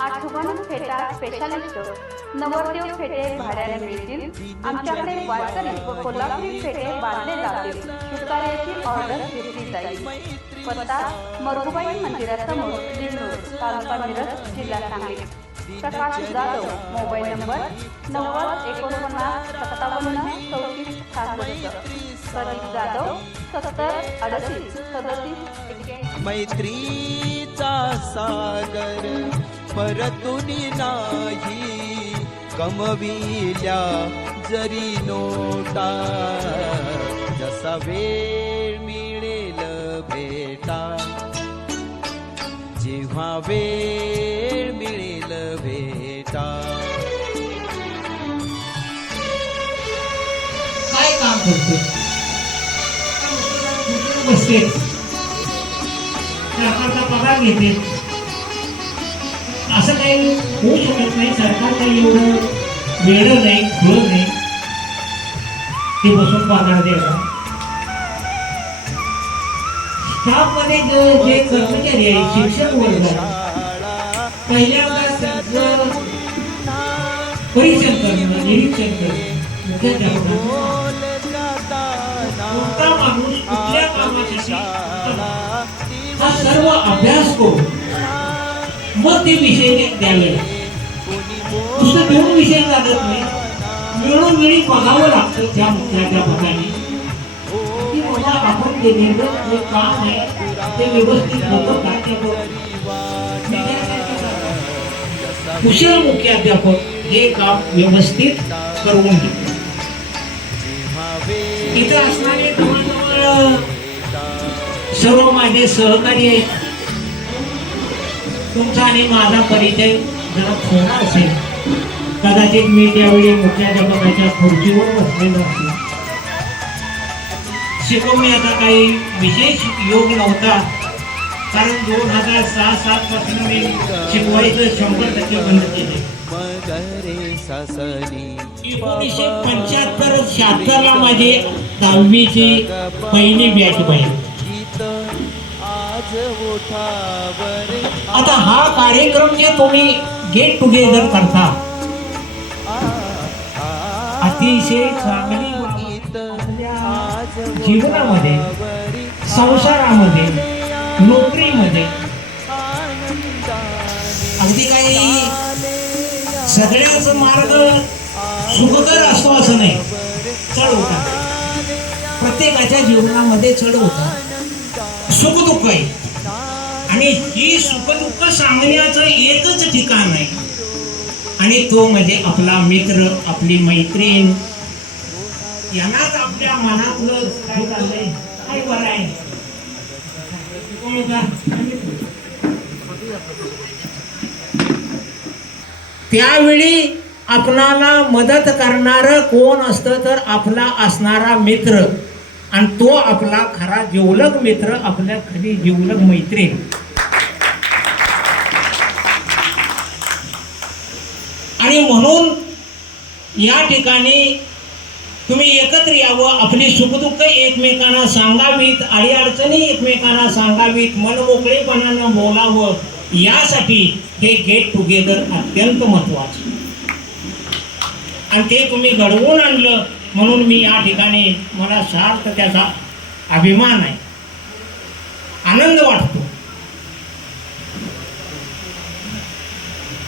आठवण फेटा स्पेशालिस्ट नवरदेव फेटे भाड्याने मिळतील. आमच्याकडे वारकरी व कोल्हापुरी फेटे बांधले जातील. शुभकार्याची ऑर्डर घेतली जाईल. पत्ता मरुबाई मंदिरासमोर लिंग रोड तालुका मिरज जिल्हा सांगली प्रकाश जाधव मोबाईल नंबर नव्वद एकोणपन्नास सत्तावन्न चौतीस सहासष्ट. प्रदीप जाधव सत्तर अडतीस सदतीस मैत्रीचा सागर. परतुनी नाही. कमविल्या जरी नोटा जसा वेळ मिळेल भेटा. जेव्हा वेळ मिळेल भेटा. काय काम करतो? बसते. पगार घेते. असं काही होऊ शकत नाही. सरकार काही एवढं वेळ नाही खुळ नाही. ते बसून पाहणार देवा स्टाफमध्ये जे कर्मचारी आहे शिक्षक वर्ग पहिल्या पहिल्यांदा परीक्षण करणं निरीक्षण करणं मुख्याध्यापकांचं कोणता माणूस कुठल्या कामासाठी हा सर्व अभ्यास करून मग ते विषय द्यावे लागतात. नुसतं देऊन विषय लागत नाही. वेळोवेळी बघावं लागतं त्या मुख्याच्या भागाने की मला आपण केलेलं जे काम आहे ते व्यवस्थित होतं का ते कुशल मुख्याध्यापक हे काम व्यवस्थित करून घेतो इथे असणारे जवळजवळ सर्व माझे सहकारी आहेत. तुमचा आणि माझा परिचय जरा थोडा असेल. कदाचित मी त्यावेळी मुख्याध्यापकाच्या खुर्चीवर बसलेलो असेल. शिकवण्याचा काही विशेष योग नव्हता. कारण दोन हजार सहा सात पासून मी शिकवायचं शंभर टक्के बंद केले एकोणीसशे पंच्याहत्तर शहात्तर ला माझी दहावीची पहिली बॅच पाहिजे आज आता हा कार्यक्रम जे तुम्ही गेट टुगेदर करता अतिशय चांगली जीवनामध्ये संसारामध्ये नोकरीमध्ये. अगदी काही सगळ्याच मार्ग सुखकर असतो असं नाही चढ होता प्रत्येकाच्या जीवनामध्ये चढ होता सुख दुःख आहे. आणि ही सुखदुःख सांगण्याचं एकच ठिकाण आहे. आणि तो म्हणजे आपला मित्र आपली मैत्रीण. यांनाच आपल्या मनातलं दुःख आलंय काय बरं आहे? त्यावेळी आपणाला मदत करणार कोण असतं तर आपला असणारा मित्र. आणि तो आपला खरा जिवलग मित्र आपल्या खरी जिवलग मैत्रीण. आणि म्हणून या ठिकाणी तुम्ही एकत्र यावं आपली सुखदुःख एकमेकांना सांगावीत अडीअडचणी एकमेकांना सांगावीत मनमोकळेपणानं बोलावं यासाठी हे गेट टुगेदर अत्यंत महत्वाचं. आणि ते तुम्ही घडवून आणलं म्हणून मी या ठिकाणी मला सार्थ त्याचा अभिमान आहे. आनंद वाटतो.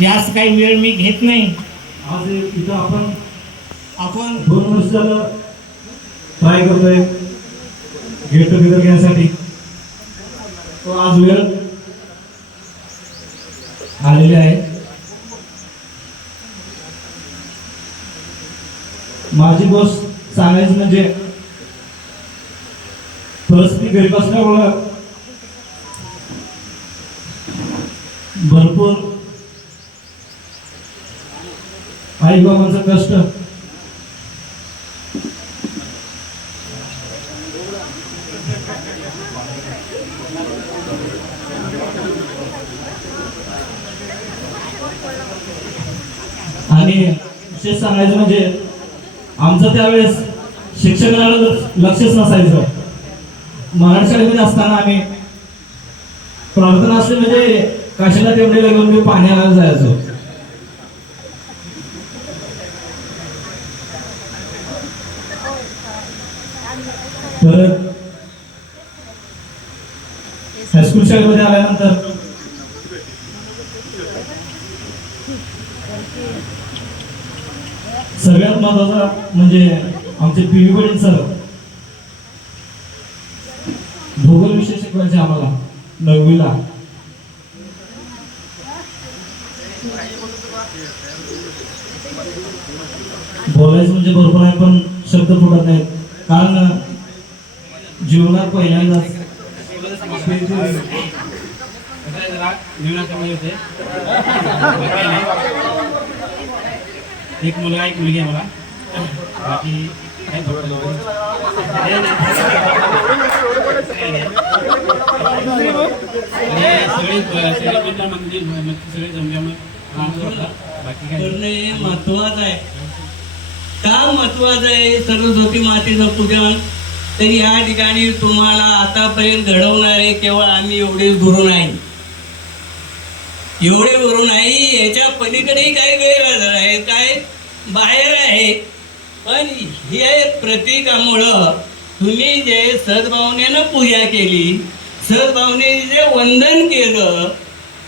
जास्त काही वेळ मी घेत नाही. आज इथं आपण आपण दोन वर्ष झालं ट्राय करतोय गेट टुगेदर घेण्यासाठी तो आज वेळ आलेले आहे. माझी गोष्ट सांगायची म्हणजे परिस्थिती गरीब असल्यामुळं भरपूर आई बाबांचं कष्ट. आणि विशेष सांगायचं म्हणजे आमचं त्यावेळेस शिक्षकाला लक्षच नसायचं. मराठी शाळेमध्ये असताना आम्ही प्रार्थना असते म्हणजे काशीला तेवढे घेऊन मी पाण्याला जायचो. परत हायस्कूल शाळेमध्ये आल्यानंतर? सगळ्यात महत्त्वाचा म्हणजे आमचे पिढी वडील सर भूगोल विषय शिकवायचे आम्हाला नववीला. बोलायचं म्हणजे बरोबर आहे पण शब्द फुटत नाहीत. कारण जीवनात पहिल्यांदाच एक मुलगा एक मुलगी आहे मला. बाकी सगळे सगळे मित्र म्हणजे सगळे जमल्यामुळे बाकी काय? महत्वाचं आहे. का महत्वाचं आहे सरस्वती मातेचं पूजन. तर या ठिकाणी तुम्हाला आतापर्यंत घडवणारे केवळ आम्ही एवढेच गुरु नाही. एवढे गुरु नाही याच्या पलीकडेही काही गैरहजर आहे काय बाहेर आहे. पण हे प्रतीकामुळं तुम्ही जे सद्भावनेनं पूजा केली सद्भावनेने जे वंदन केलं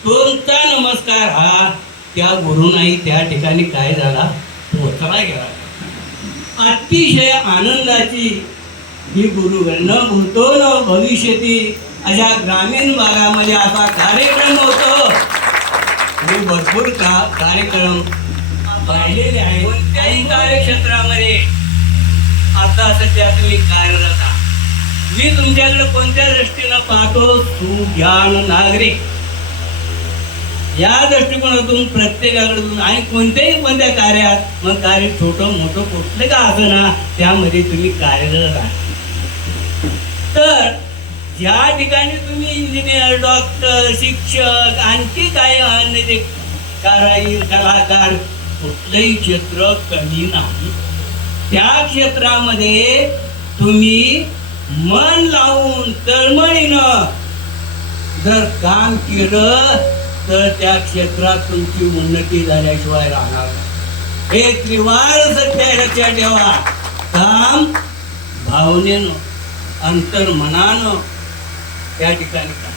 तुमचा नमस्कार हा त्या गुरुनाही त्या ठिकाणी काय झाला? पोचला गेला. अतिशय आनंदाची ही गुरु न भूतो न भविष्यती. अशा ग्रामीण भागामध्ये असा कार्यक्रम होतो. मी भरपूर का कार्यक्रम पाहिलेले आहे. कोणत्याही कार्यक्षेत्रामध्ये आता सध्या तुम्ही कार्यरत आहात. मी तुमच्याकडे कोणत्या दृष्टीनं पाहतो? सुज्ञान नागरिक. या दृष्टिकोनातून प्रत्येकाकडून आणि कोणत्याही कोणत्या कार्यात मग कार्य छोटं मोठं कुठलं का असना त्यामध्ये तुम्ही कार्यरत आहात तर ज्या ठिकाणी तुम्ही इंजिनियर डॉक्टर शिक्षक आणखी काय अन्य जे कारागीर कलाकार कुठलंही क्षेत्र कमी नाही. त्या क्षेत्रामध्ये तुम्ही मन लावून तळमळीनं जर काम केलं तर त्या क्षेत्रात तुमची उन्नती झाल्याशिवाय राहणार हे त्रिवार सत्य लक्षात ठेवा काम भावनेनं अंतर मनानं त्या ठिकाणी काम.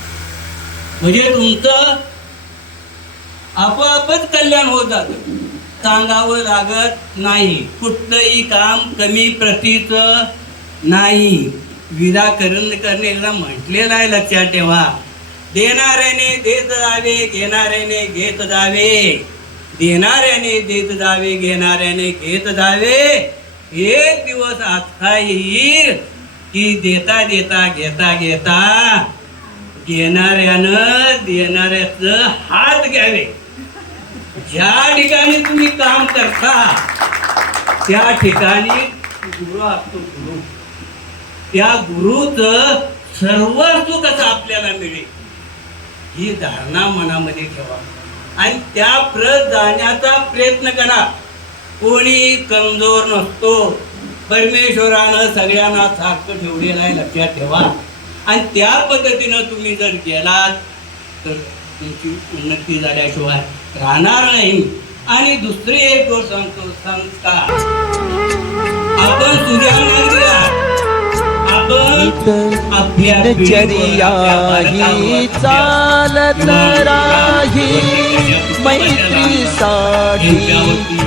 म्हणजे तुमचं आपोआपच कल्याण होत जातं. सांगावं लागत नाही. कुठलंही काम कमी प्रतीचं नाही. विदाकरण करणे एकदा म्हटलेलं आहे लक्षात ठेवा. देणाऱ्याने देत जावे घेणाऱ्याने घेत जावे. देणाऱ्याने देत जावे घेणाऱ्याने घेत जावे. एक दिवस आता येईल की देता देता घेता घेता घेणाऱ्यानं देणाऱ्याचं हात घ्यावे. ज्या ठिकाणी तुम्ही काम करता त्या ठिकाणी गुरु असतो गुरु. त्या गुरुचं सर्वस्व कसं आपल्याला मिळेल. ही धारणा मनामध्ये ठेवा. आणि त्या प्रत जाण्याचा प्रयत्न करा. कोणी कमजोर नसतो. परमेश्वरानं सगळ्यांना सारखं ठेवलेलं आहे लक्षात ठेवा. आणि त्या पद्धतीनं तुम्ही जर गेलात तर तुमची उन्नती झाल्याशिवाय राहणार नाही. आणि दुसरी एक गोष्ट सांगतो संस्कार. आपण सूर्यानंद दिनचर्या ही चालत राही मैत्रीसाठी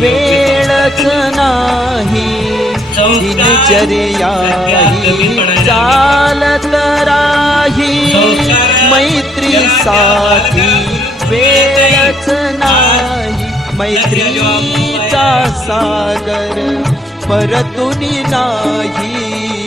वेळच नाही. दिनचर्या ही चालत राही मैत्रीसाठी वेळच नाही. मैत्रीचा सागर परतुनी नाही.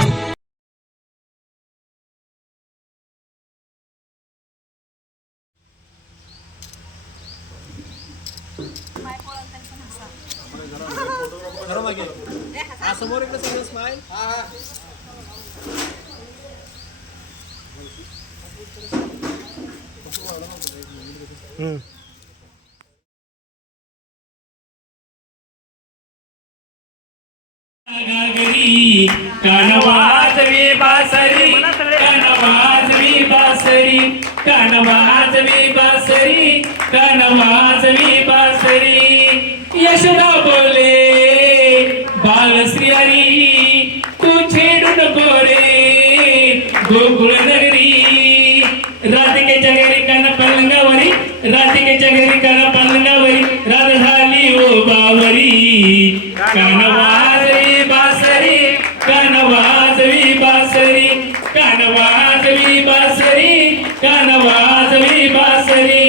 गागरी कानवाजवी बासरी कानवाजवी बासरी कानवाजवी बासरी कानवा गोकुळ नगरी राधिकेच्या घरी कान पलंगावरी राधिकेच्या घरी कान पलंगावरी राधा झाली ओ बावरी कान बासरी कान वाजवी बासरी कान वाजवी बासरी कान वाजवी बासरी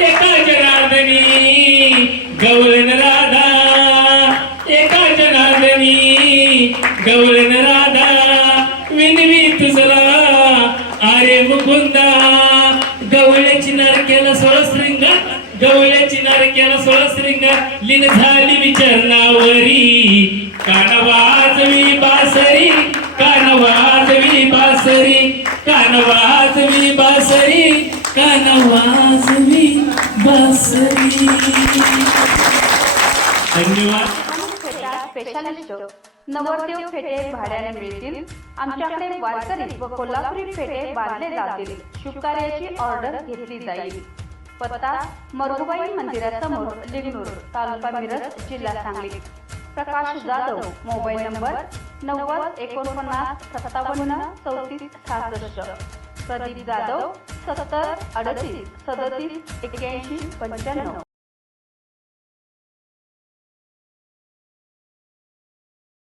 एका जनार्दनी गवळण राधा एका जनार्दनी गवळण लीन झाली विचरणावरी. कान वाजवी बासरी कान वाजवी बासरी कान वाजवी बासरी कान वाजवी बासरी. धन्यवाद. स्पेशालिस्ट नवरदेव फेटे भाड्याने मिळतील. आमच्याकडे वारकरी व कोल्हापुरी फेटे बांधले जातील. शुभकार्याची ऑर्डर घेतली जाईल. पत्ता मरुबाई मंदिरासमोर लिंगनूर तालुका मिरज जिल्हा सांगली. प्रकाश जाधव मोबाईल नंबर नव्वद एकोणपन्नास सत्तावन्न चौतीस सहासष्ट. प्रदीप जाधव सत्तर अडतीस सदतीस एक्क्याऐंशी पंच्याण्णव.